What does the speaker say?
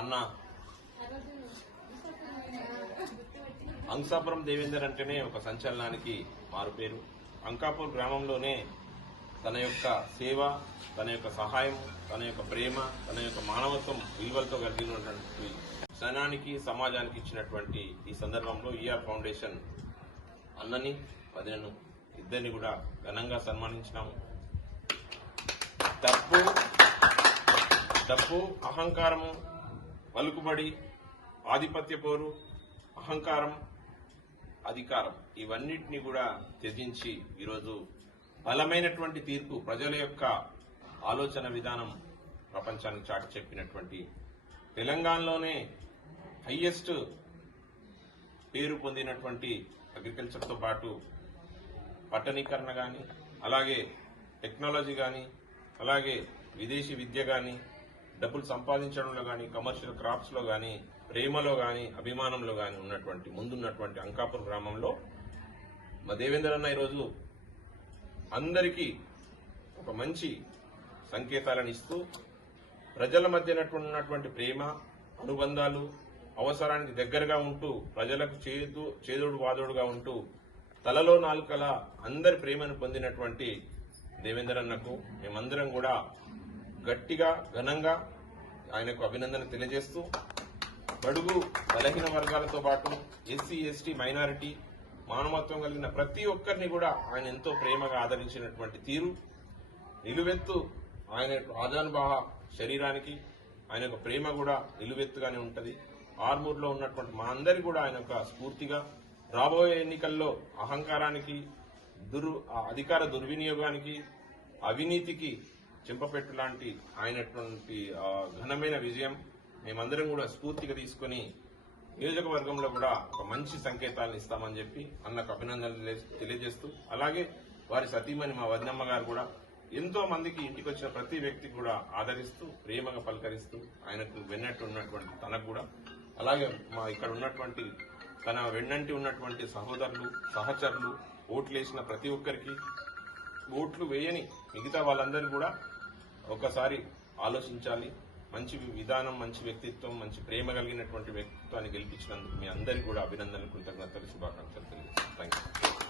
అన్న. అంకాపురం దేవేందర్ అంటేనే ఒక సంచలనానికి మారుపేరు అంకాపూర్ గ్రామంలోనే తన యొక్క సేవ తన యొక్క సహాయం తన యొక్క ప్రేమ తన యొక్క మానవత్వం విలువలతో కలిగినటువంటి జనానికి సమాజానికి ఇచ్చినటువంటి ఈ సందర్భంలో ఈఆర్ ఫౌండేషన్ అన్నని వదినను ఇద్దరిని కూడా ఘనంగా సన్మానించినాము. డబ్బు డబ్బు అహంకారము పలుకుబడి ఆధిపత్య పోరు అహంకారం అధికారం ఇవన్నిటిని కూడా త్యజించి ఈరోజు బలమైనటువంటి తీర్పు ప్రజల యొక్క ఆలోచన విధానం ప్రపంచానికి చాటి చెప్పినటువంటి తెలంగాణలోనే హయ్యెస్ట్ పేరు పొందినటువంటి అగ్రికల్చర్తో పాటు పట్టణీకరణ కానీ అలాగే టెక్నాలజీ కానీ అలాగే విదేశీ విద్య కానీ డబ్బులు సంపాదించడంలో కానీ కమర్షియల్ క్రాప్స్లో కానీ ప్రేమలో కానీ అభిమానంలో కానీ ఉన్నటువంటి ముందున్నటువంటి అంకాపూర్ గ్రామంలో మా దేవేందర్ అన్న ఈరోజు అందరికీ ఒక మంచి సంకేతాలను ఇస్తూ ప్రజల మధ్య ఉన్నటువంటి ప్రేమ అనుబంధాలు అవసరానికి దగ్గరగా ఉంటూ ప్రజలకు చేదు చేదోడు వాదోడుగా ఉంటూ తలలో నాలుకల అందరి ప్రేమను పొందినటువంటి దేవేందర్ అన్నకు మేమందరం కూడా గట్టిగా ఘనంగా ఆయనకు అభినందన తెలియజేస్తూ బడుగు బలహీన వర్గాలతో పాటు ఎస్సీ ఎస్టీ మైనారిటీ మానవత్వం కలిగిన ప్రతి ఒక్కరిని కూడా ఆయన ఎంతో ప్రేమగా ఆదరించినటువంటి తీరు. నిలువెత్తు ఆయన ఆజానుభావ శరీరానికి ఆయన యొక్క ప్రేమ కూడా నిలువెత్తుగానే ఉంటుంది. ఆర్మూర్లో ఉన్నటువంటి మా అందరి కూడా ఆయన యొక్క స్ఫూర్తిగా రాబోయే ఎన్నికల్లో అహంకారానికి దుర్ ఆ అధికార దుర్వినియోగానికి అవినీతికి చెంపపెట్టు లాంటి ఆయనటువంటి ఘనమైన విజయం మేమందరం కూడా స్ఫూర్తిగా తీసుకొని నియోజకవర్గంలో కూడా ఒక మంచి సంకేతాలను ఇస్తామని చెప్పి అన్నకు అభినందనలు తెలియజేస్తూ అలాగే వారి సతీమణి మా వదినమ్మ గారు కూడా ఎంతో మందికి ఇంటికి వచ్చిన ప్రతి వ్యక్తికి కూడా ఆదరిస్తూ ప్రేమగా పలకరిస్తూ ఆయనకు వెన్నట్టు ఉన్నటువంటి తనకు కూడా అలాగే మా ఇక్కడ ఉన్నటువంటి తన వెన్నంటి ఉన్నటువంటి సహోదరులు సహచరులు ఓట్లు వేసిన ప్రతి ఒక్కరికి ఓట్లు వేయని మిగతా వాళ్ళందరూ కూడా ఒకసారి ఆలోచించాలి. మంచి విధానం మంచి వ్యక్తిత్వం మంచి ప్రేమ కలిగినటువంటి వ్యక్తిత్వాన్ని గెలిపించినందుకు మీ అందరికీ కూడా అభినందనలు కృతజ్ఞతలు శుభాకాంక్షలు తెలియజేస్తాను థ్యాంక్ యూ